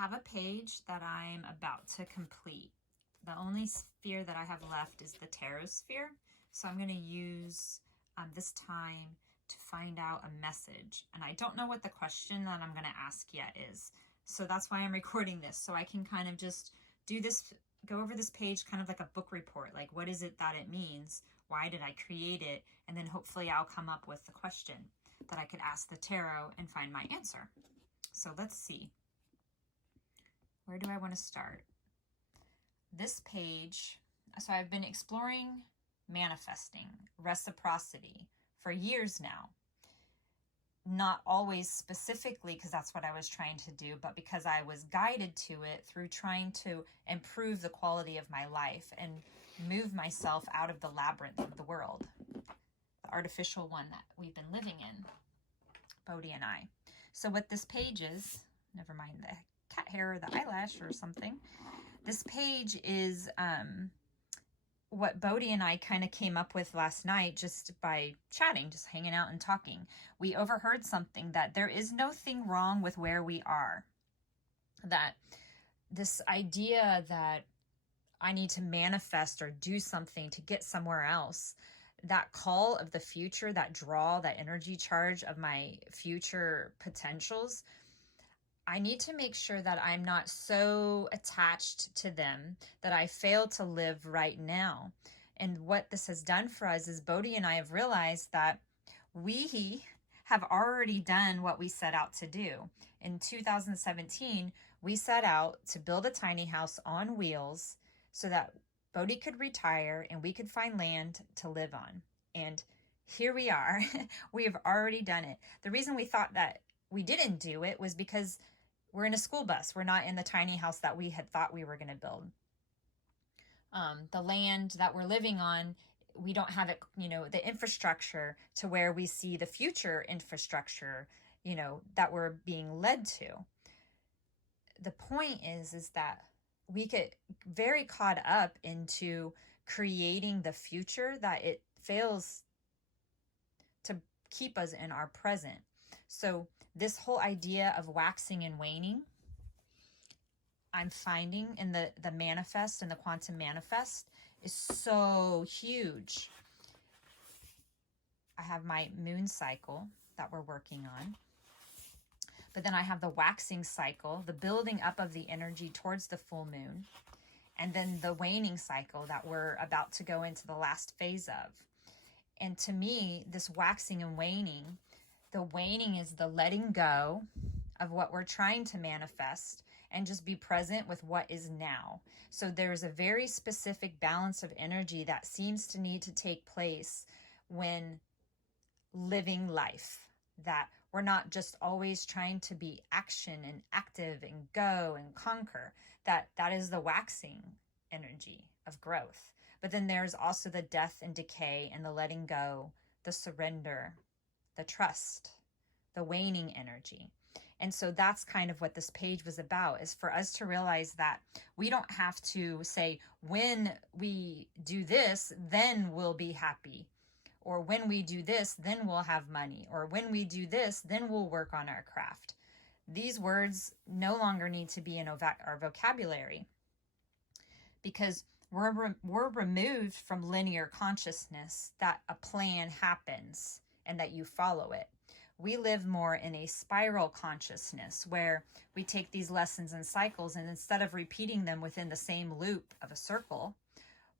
have a page that I'm about to complete. The only sphere that I have left is the tarot sphere. So I'm going to use this time to find out a message. And I don't know what the question that I'm going to ask yet is. So that's why I'm recording this. So I can kind of just do this, go over this page kind of like a book report. Like, what is it that it means? Why did I create it? And then hopefully I'll come up with the question that I could ask the tarot and find my answer. So let's see. Where do I want to start? This page, so I've been exploring manifesting, reciprocity for years now. Not always specifically because that's what I was trying to do, but because I was guided to it through trying to improve the quality of my life and move myself out of the labyrinth of the world, the artificial one that we've been living in, Bodhi and I. So what this page is, never mind the cat hair or the eyelash or something, this page is what Bodhi and I kind of came up with last night just by chatting, just hanging out and talking. We overheard something that there is no thing wrong with where we are. That this idea that I need to manifest or do something to get somewhere else, that call of the future, that draw, that energy charge of my future potentials, I need to make sure that I'm not so attached to them that I fail to live right now. And what this has done for us is Bodhi and I have realized that we have already done what we set out to do. In 2017, we set out to build a tiny house on wheels so that Bodhi could retire and we could find land to live on. And here we are. We have already done it. The reason we thought that we didn't do it was because we're in a school bus. We're not in the tiny house that we had thought we were going to build. The land that we're living on, we don't have it, the infrastructure to where we see the future infrastructure, that we're being led to. The point is that we get very caught up into creating the future that it fails to keep us in our present. So this whole idea of waxing and waning, I'm finding in the manifest and the quantum manifest is so huge. I have my moon cycle that we're working on. But then I have the waxing cycle, the building up of the energy towards the full moon. And then the waning cycle that we're about to go into the last phase of. And to me, this waxing and waning, the waning is the letting go of what we're trying to manifest and just be present with what is now. So there's a very specific balance of energy that seems to need to take place when living life. That we're not just always trying to be action and active and go and conquer. That is the waxing energy of growth. But then there's also the death and decay and the letting go, the surrender, the trust, the waning energy. And so that's kind of what this page was about, is for us to realize that we don't have to say, when we do this, then we'll be happy. Or when we do this, then we'll have money. Or when we do this, then we'll work on our craft. These words no longer need to be in our vocabulary, because we're removed from linear consciousness, that a plan happens and that you follow it. We live more in a spiral consciousness where we take these lessons and cycles, and instead of repeating them within the same loop of a circle,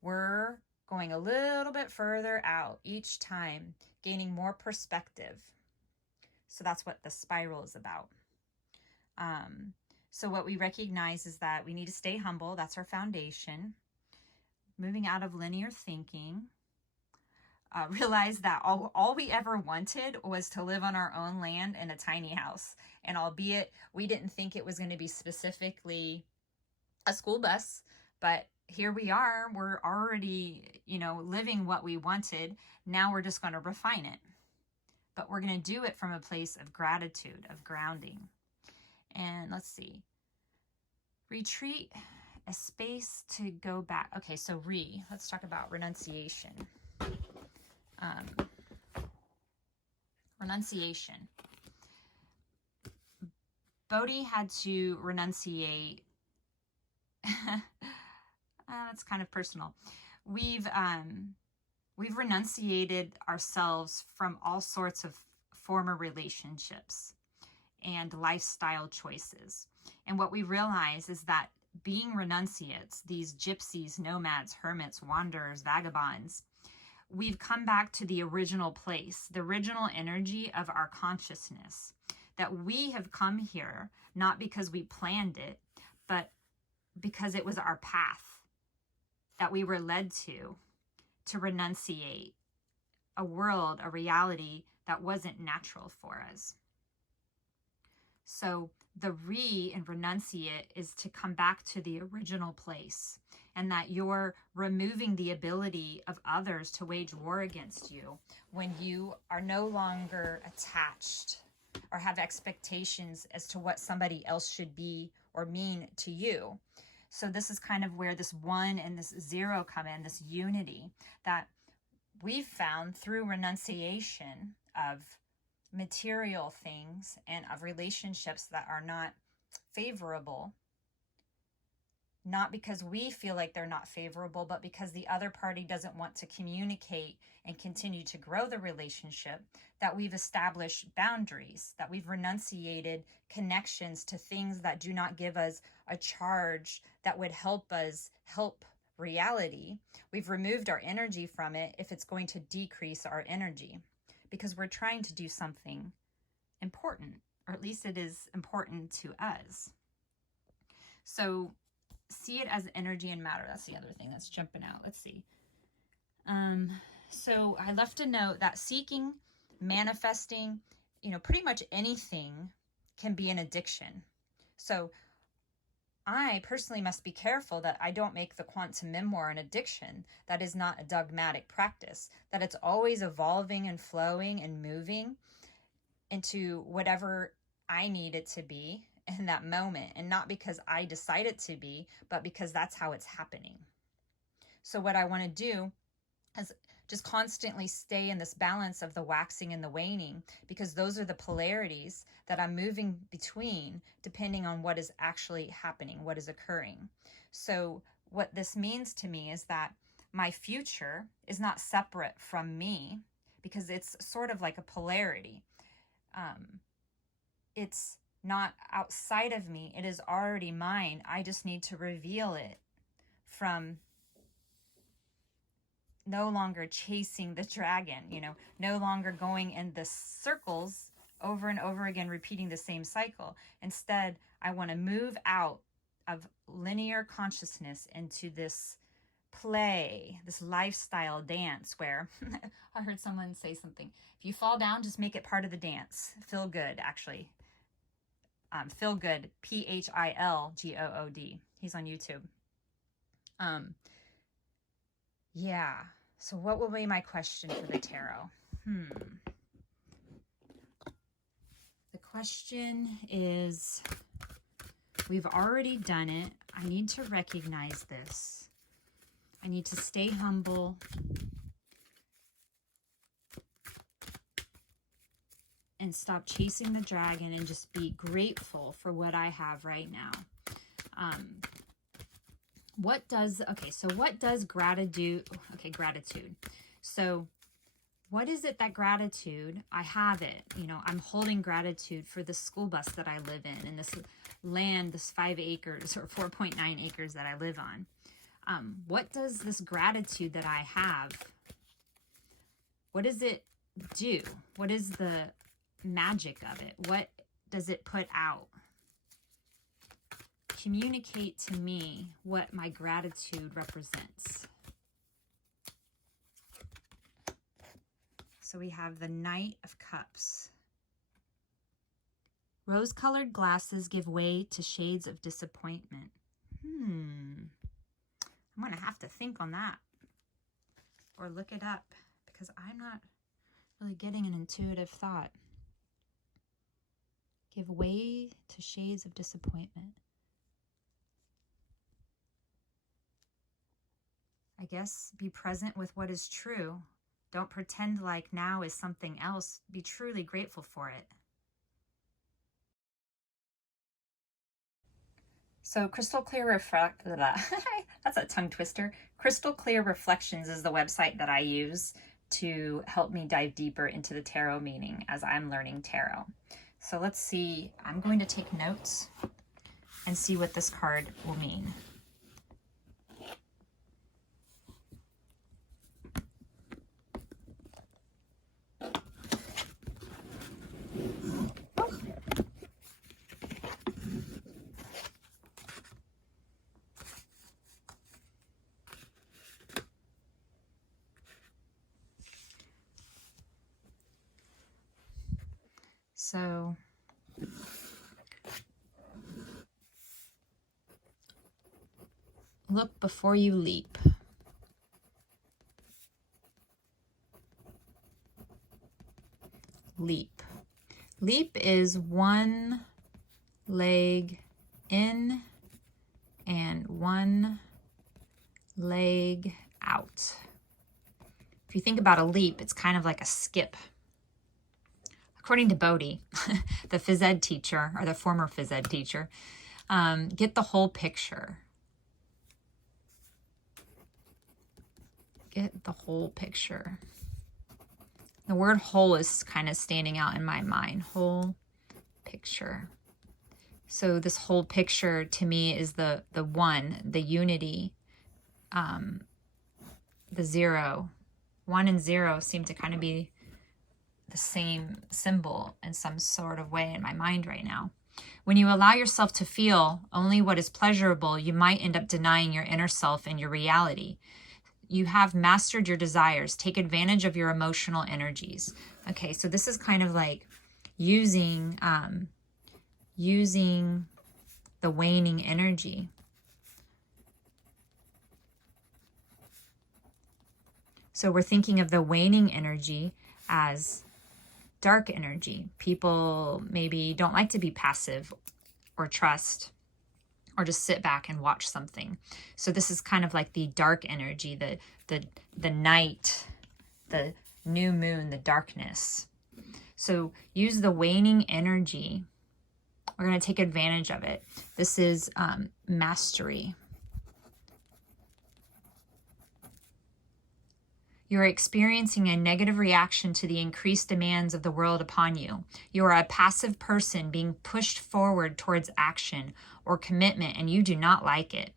we're going a little bit further out each time, gaining more perspective. So that's what the spiral is about. So what we recognize is that we need to stay humble. That's our foundation. Moving out of linear thinking. Realize that all we ever wanted was to live on our own land in a tiny house. And albeit we didn't think it was going to be specifically a school bus, but here we are, we're already, living what we wanted. Now we're just going to refine it. But we're going to do it from a place of gratitude, of grounding. And let's see. Retreat, a space to go back. Okay, so let's talk about renunciation. Renunciation. Bodhi had to renunciate. That's kind of personal. We've renunciated ourselves from all sorts of former relationships and lifestyle choices. And what we realize is that being renunciates, these gypsies, nomads, hermits, wanderers, vagabonds, we've come back to the original place, the original energy of our consciousness, that we have come here not because we planned it, but because it was our path that we were led to renunciate a world, a reality that wasn't natural for us. So the and renunciate is to come back to the original place, and that you're removing the ability of others to wage war against you when you are no longer attached or have expectations as to what somebody else should be or mean to you. So this is kind of where this 1 and this 0 come in, this unity that we've found through renunciation of material things and of relationships that are not favorable, not because we feel like they're not favorable, but because the other party doesn't want to communicate and continue to grow the relationship, that we've established boundaries, that we've renunciated connections to things that do not give us a charge that would help us help reality. We've removed our energy from it if it's going to decrease our energy, because we're trying to do something important, or at least it is important to us. So see it as energy and matter. That's the other thing that's jumping out. Let's see. So I left a note that seeking, manifesting, pretty much anything can be an addiction. So I personally must be careful that I don't make the Quantum MeMoir an addiction. That is not a dogmatic practice, that it's always evolving and flowing and moving into whatever I need it to be in that moment, and not because I decide it to be, but because that's how it's happening. So what I want to do is just constantly stay in this balance of the waxing and the waning, because those are the polarities that I'm moving between depending on what is actually happening, what is occurring. So what this means to me is that my future is not separate from me, because it's sort of like a polarity. It's not outside of me. It is already mine. I just need to reveal it from no longer chasing the dragon, no longer going in the circles over and over again, repeating the same cycle. Instead, I want to move out of linear consciousness into this play, this lifestyle dance where I heard someone say something. If you fall down, just make it part of the dance. Feel good, actually. Feel Good, PHILGOOD. He's on YouTube. Yeah. So what will be my question for the tarot? The question is, we've already done it. I need to recognize this. I need to stay humble. And stop chasing the dragon and just be grateful for what I have right now. What does gratitude, gratitude. So what is it that gratitude, I have it, I'm holding gratitude for the school bus that I live in, and this land, this 5 acres or 4.9 acres that I live on. What does this gratitude that I have, what does it do? What is the magic of it? What does it put out? Communicate to me what my gratitude represents. So we have the Knight of Cups. Rose-colored glasses give way to shades of disappointment. I'm going to have to think on that or look it up, because I'm not really getting an intuitive thought. Give way to shades of disappointment. I guess be present with what is true. Don't pretend like now is something else. Be truly grateful for it. So Crystal Clear that's a tongue twister. Crystal Clear Reflections is the website that I use to help me dive deeper into the tarot meaning as I'm learning tarot. So let's see. I'm going to take notes and see what this card will mean. So look before you leap. Leap. Leap is one leg in and one leg out. If you think about a leap, it's kind of like a skip. According to Bodhi, the phys ed teacher, or the former phys ed teacher, get the whole picture. Get the whole picture. The word whole is kind of standing out in my mind. Whole picture. So this whole picture to me is the one, the unity, the zero. 1 and 0 seem to kind of be the same symbol in some sort of way in my mind right now. When you allow yourself to feel only what is pleasurable, you might end up denying your inner self and your reality. You have mastered your desires. Take advantage of your emotional energies. Okay, so this is kind of like using the waning energy. So we're thinking of the waning energy as dark energy. People maybe don't like to be passive or trust or just sit back and watch something. So this is kind of like the dark energy, the night, the new moon, the darkness. So use the waning energy. We're going to take advantage of it. This is mastery. You are experiencing a negative reaction to the increased demands of the world upon you. You are a passive person being pushed forward towards action or commitment, and you do not like it.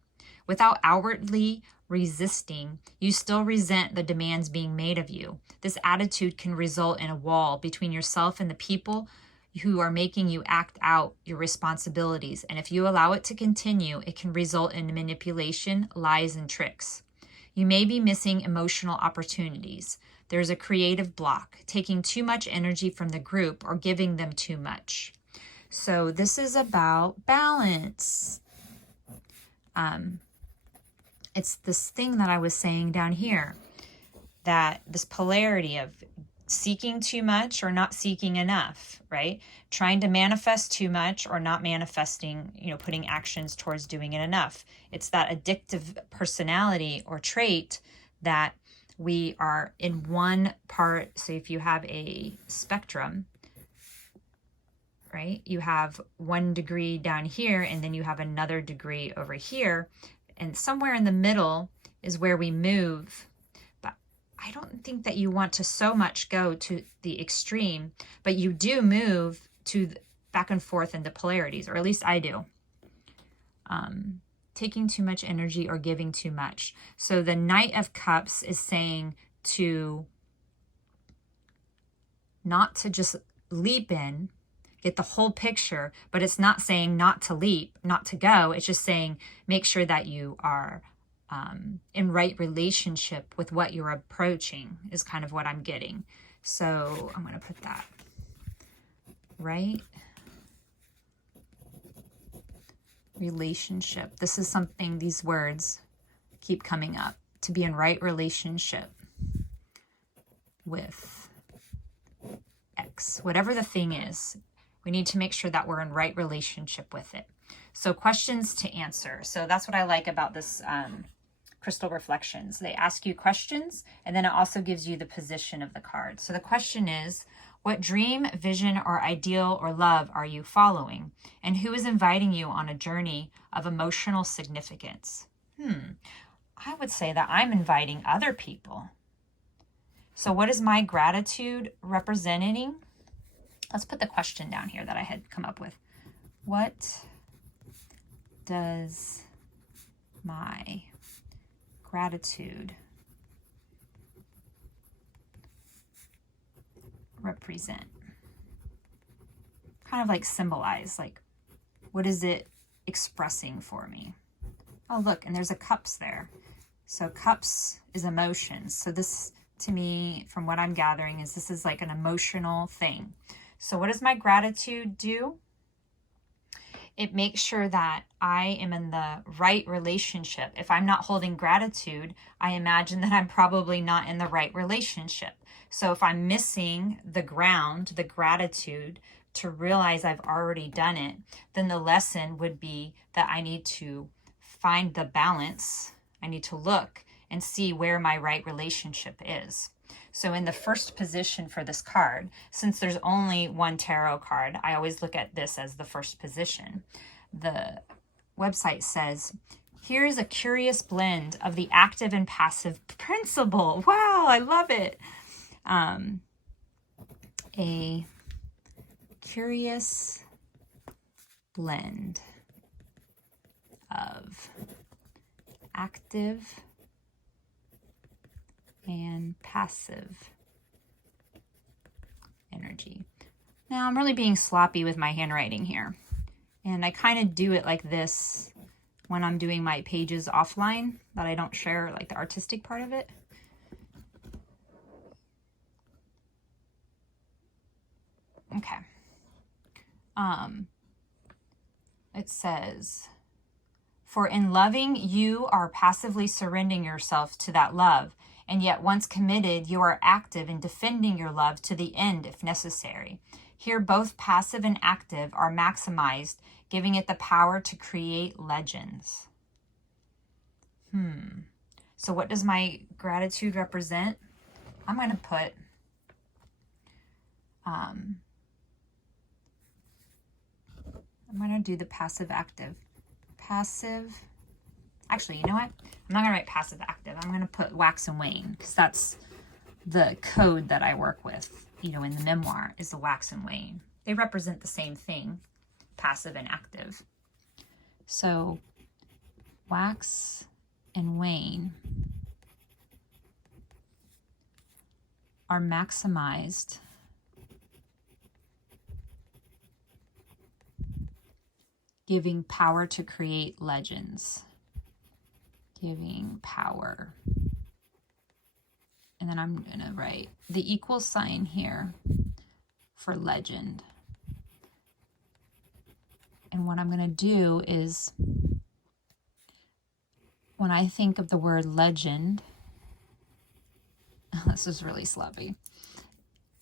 Without outwardly resisting, you still resent the demands being made of you. This attitude can result in a wall between yourself and the people who are making you act out your responsibilities. And if you allow it to continue, it can result in manipulation, lies, and tricks. You may be missing emotional opportunities. There's a creative block, taking too much energy from the group or giving them too much. So this is about balance. It's this thing that I was saying down here, that this polarity of seeking too much or not seeking enough, right? Trying to manifest too much or not manifesting, putting actions towards doing it enough. It's that addictive personality or trait that we are in one part. So if you have a spectrum, right, you have 1 degree down here and then you have another degree over here. And somewhere in the middle is where we move. I don't think that you want to so much go to the extreme, but you do move to back and forth into polarities, or at least I do. Taking too much energy or giving too much. So the Knight of Cups is saying to not to just leap in, get the whole picture, but it's not saying not to leap, not to go. It's just saying make sure that you are in right relationship with what you're approaching is kind of what I'm getting. So I'm going to put that right relationship. This is something, these words keep coming up, to be in right relationship with X, whatever the thing is. We need to make sure that we're in right relationship with it. So questions to answer. So that's what I like about this crystal reflections. They ask you questions, and then it also gives you the position of the card. So the question is, What dream, vision, or ideal or love are you following? And who is inviting you on a journey of emotional significance? I would say that I'm inviting other people. So what is my gratitude representing? Let's put the question down here that I had come up with. What does my gratitude represent? Kind of like symbolize, like what is it expressing for me? Oh, look, and there's a cups there. So cups is emotions. So this, to me, from what I'm gathering, is this is like an emotional thing. So what does my gratitude do? It makes sure that I am in the right relationship. If I'm not holding gratitude, I imagine that I'm probably not in the right relationship. So if I'm missing the ground, the gratitude, to realize I've already done it, then the lesson would be that I need to find the balance. I need to look and see where my right relationship is. So in the first position for this card, since there's only one tarot card, I always look at this as the first position. The website says, here's a curious blend of the active and passive principle. Wow, I love it. A curious blend of active and passive energy. Now I'm really being sloppy with my handwriting here, and I kind of do it like this when I'm doing my pages offline, that I don't share like the artistic part of it. Okay. It says, for in loving, you are passively surrendering yourself to that love, and yet once committed, you are active in defending your love to the end if necessary. Here, both passive and active are maximized, giving it the power to create legends. So what does my gratitude represent? I'm going to put I'm going to do the passive active. Passive. Actually, you know what? I'm not going to write passive active. I'm going to put wax and wane, because that's the code that I work with, you know, in the memoir, is the wax and wane. They represent the same thing, passive and active. So wax and wane are maximized giving power to create legends. Giving power. And then I'm going to write the equal sign here for legend. And what I'm going to do is, when I think of the word legend, this is really sloppy,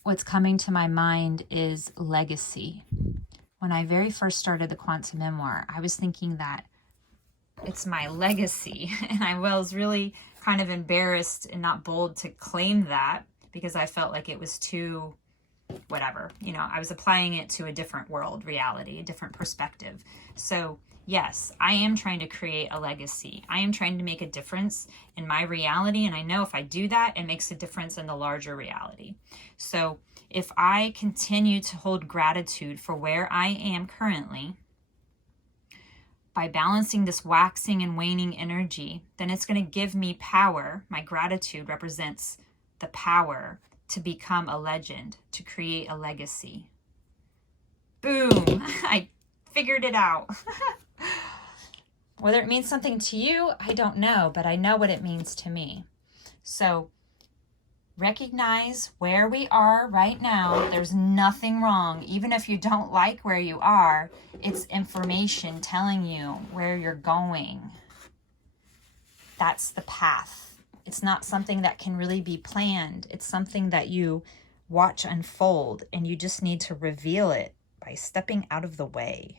what's coming to my mind is legacy. When I very first started the Quantum MeMoir, I was thinking that it's my legacy. And I was really kind of embarrassed and not bold to claim that, because I felt like it was too whatever. You know, I was applying it to a different world, reality, a different perspective. So yes, I am trying to create a legacy. I am trying to make a difference in my reality. And I know if I do that, it makes a difference in the larger reality. So if I continue to hold gratitude for where I am currently, by balancing this waxing and waning energy, then it's going to give me power. My gratitude represents the power to become a legend, to create a legacy. Boom! I figured it out. Whether it means something to you, I don't know, but I know what it means to me. So recognize where we are right now. There's nothing wrong. Even if you don't like where you are, it's information telling you where you're going. That's the path. It's not something that can really be planned. It's something that you watch unfold, and you just need to reveal it by stepping out of the way.